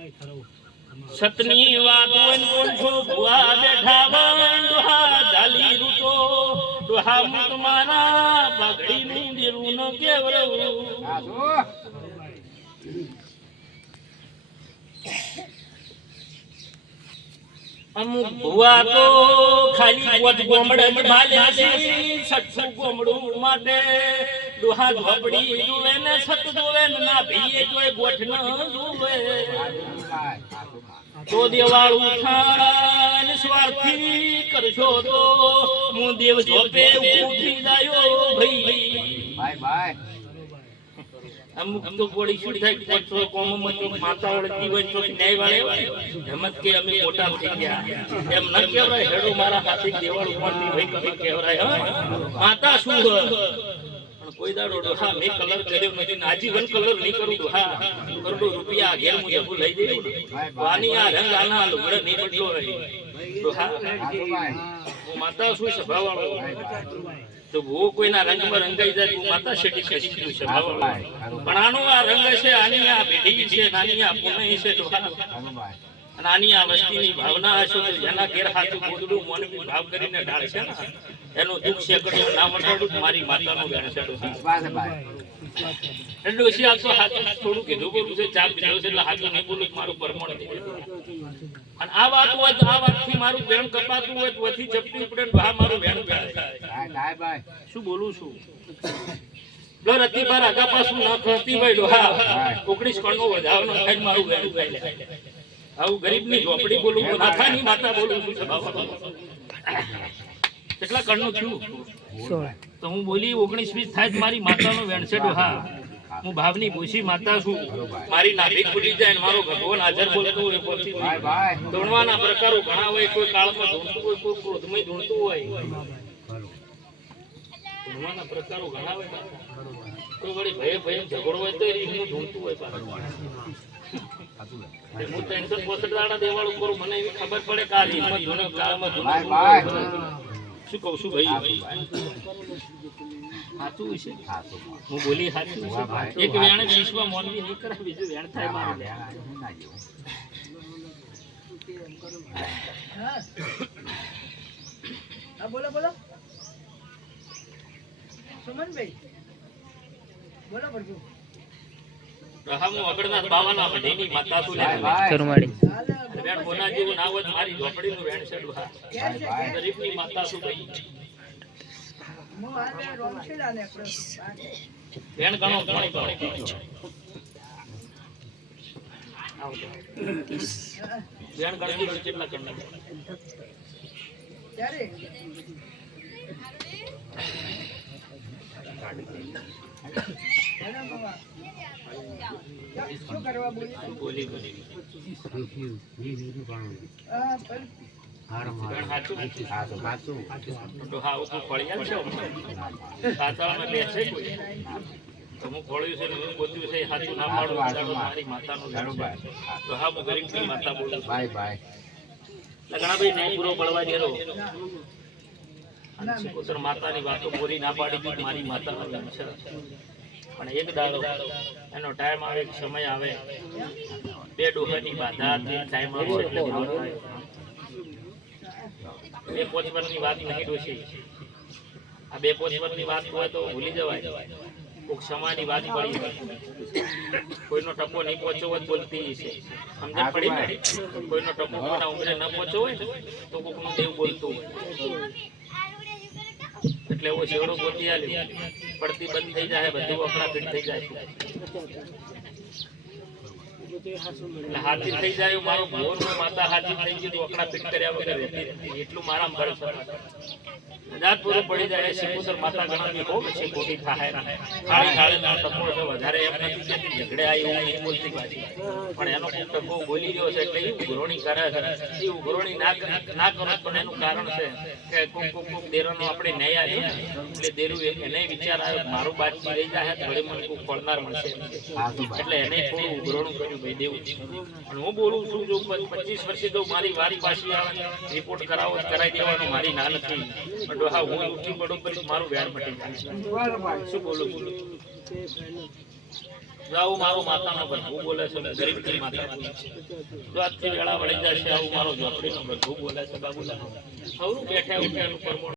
સતની વાત હોય કોણ છો ભુવા બેઠા વન દોહા ઝાલી રૂટો દોહા મુત મારા પાઘડી નું દેરું ન કેવરવું અમુક ભુવા તો ખાલી પોત ગોમડે ભાલ્યા છે સટસુ ગોમડું માટે દોહા ઝોપડી જુએ ને સત જુએ ના ભીએ જોય ગોઠ ન જુએ તો દેવાળું થાન સ્વાર્થી કરશો તો હું દેવ ઝોપે ઉઠી જાયો ભાઈ ભાઈ અમુક તો બોડી શું થાય કોટો કોમમાં તો માતા વાળે જીવન તો ન્યાય વાળે હિંમત કે અમે મોટા થઈ ગયા એમ ન કહેવાય હેડો મારા હાથી દેવાળ ઉપરથી ભાઈ કભી કહેવાય માતા શું પણ કોઈ દાડો ડોહા મે કલર કર્યો નથી આજીવન કલર નહીં કરું ડોહા કરોડો રૂપિયા ઘેર મુજબ લઈ દે વાની આ રંગ આના લુગડે નહીં બદલો રહી ડોહા માતા શું સ્વભાવ વાળો તો वो કોઈના રંગમાં રંગાઈ જાય તો માતા શેટી ખસી ગયું છે પણ આનો આ રંગ છે આની આ પેઢી છે નાની આ પુનઈ છે નાની આ વસ્તીની ભાવના હશે તો જેના ઘેર હાથું ગોદડું મોનવી ભાવ કરીને ઢાળ છે ને એનું દુઃખ છે કડું ના મટાડું મારી માતાનો વેણ છે એટલે ઓછી આ તો હાથું થોડું કીધું બોલું છે ચાર પીધો છે એટલે હાથું નહીં બોલું મારું પરમણ અને આ વાત હોય તો આ વાતથી મારું વેણ કપાતું હોય તો વથી ચપટી પડે ને બહાર મારું વેણ કપાય શું બોલું છું લો રતી બાર આગા પાછું ના ખરતી હોય ડોહા 19 કણનો વધાવનો ખાઈ મારું વેણ ગાઈ લે આવું ગરીબની ઝોપડી બોલું નાથાની માતા બોલું છું કેટલા કણનું છું તો હું બોલી 19-20 થાય મારી માતાનો વેણ છે ડોહા હું ભાવની ભૂસી માતા છું મારી નાભી ખુલી જાય ને મારો ભગવાન હાજર બોલતો હોય પછી ધૂણવાના પ્રકારો ઘણા હોય કોઈ કાળમાં ધૂણતું હોય કોઈ ક્રોધમાં ધૂણતું હોય ધૂણવાના પ્રકારો ઘણા હોય કોઈ વળી ભય ઝઘડો હોય તો હું ધૂણતું હોય હું 365 દાડા દેવાળું કરું મને એવી ખબર પડે કે આ રીતમાં ધૂણે કાળમાં ધૂણતું શું કહું છું ભાઈ સાચું છે હું બોલી સાચું છે એક વેણ વિશ્વ મોનવી નહીં કરે બીજું વેણ થાય મારે હા બોલો બોલો સુમનભાઈ બોલો પડજો રહામો અગડના બાવાના મઢીની માતા શું લે કરમાડી વેણ બોના જેવું ના હોય મારી ઝોપડીનું વેણ છે ડોહા ગરીબની માતા શું ભાઈ વેણ ગણો વેણ ગણતી કેટલા કરના ત્યારે શું કરવા બોલી માતાની વાતો બોલી ના પાડી મારી માતાનો છે પણ એક દાડો એનો ટાઈમ આવે સમય આવે બે ડોહાની બાધા ટાઈમ આવે એટલે બે પોચવરની વાત નહીં ડોશી આ બે પોચવરની વાત હોય તો ભૂલી જવાય કોઈક સમાની વાત પડી કોઈનો ટપો નહીં પહોંચ્યો હોય બોલતી છે સમજ પડી ને કોઈનો ટપો કોઈના ઉંમરે ન પહોંચ્યો હોય તો કોઈકનું દેવ બોલતું હોય એટલે એવો શેવડો ગોતી આલ્યો પડતી બંધ થઈ જાય બધું વપરા ફીટ થઈ જાય એટલે હાથી થઈ જાય મારો ભોર માતા હાથી થઈ ગયું તો વપરા ફીટ કર્યા વગર રહેતી એટલું મારા ભર રાત પૂરું પડી જાય શિકોતર માતા ગણાવી બહુ પછી ખોટી થાય ખાલી ખાલી ના ટપો છે વધારે એમ નથી કે ઝઘડે આવી એવું નહીં બોલતી પાછી પણ એનો ટપો બોલી રહ્યો છે એટલે એ ઉઘરોણી કરે છે એ ઉઘરોણી ના કરો પણ એનું કારણ છે કે કોક દેરોનો આપણે ન્યાય આવ્યો એટલે દેરું એને વિચાર આવ્યો મારું બાતચી રહી જાય તો વળી મને કોઈ ખોલનાર મળશે એટલે એને થોડું ઉઘરોણું કર્યું ભાઈ દેવું અને હું બોલું છું જો 25 વર્ષે તો મારી વારી પાછી આવે રિપોર્ટ કરાવો કરાવી દેવાનો મારી ના નથી હા હું ઉઠી પડું પછી મારું વેણ મટી જાય શું બોલું જો આવું મારો માતાનો ભરભુ બોલે છે ગરીબની માતા બોલે છે જો આજથી વેળા વળી જશે આવું મારો ઝોપડીનો ભરભુ બોલે છે બાબુલા સૌનું બેઠા ઉઠ્યાનું પરમોણ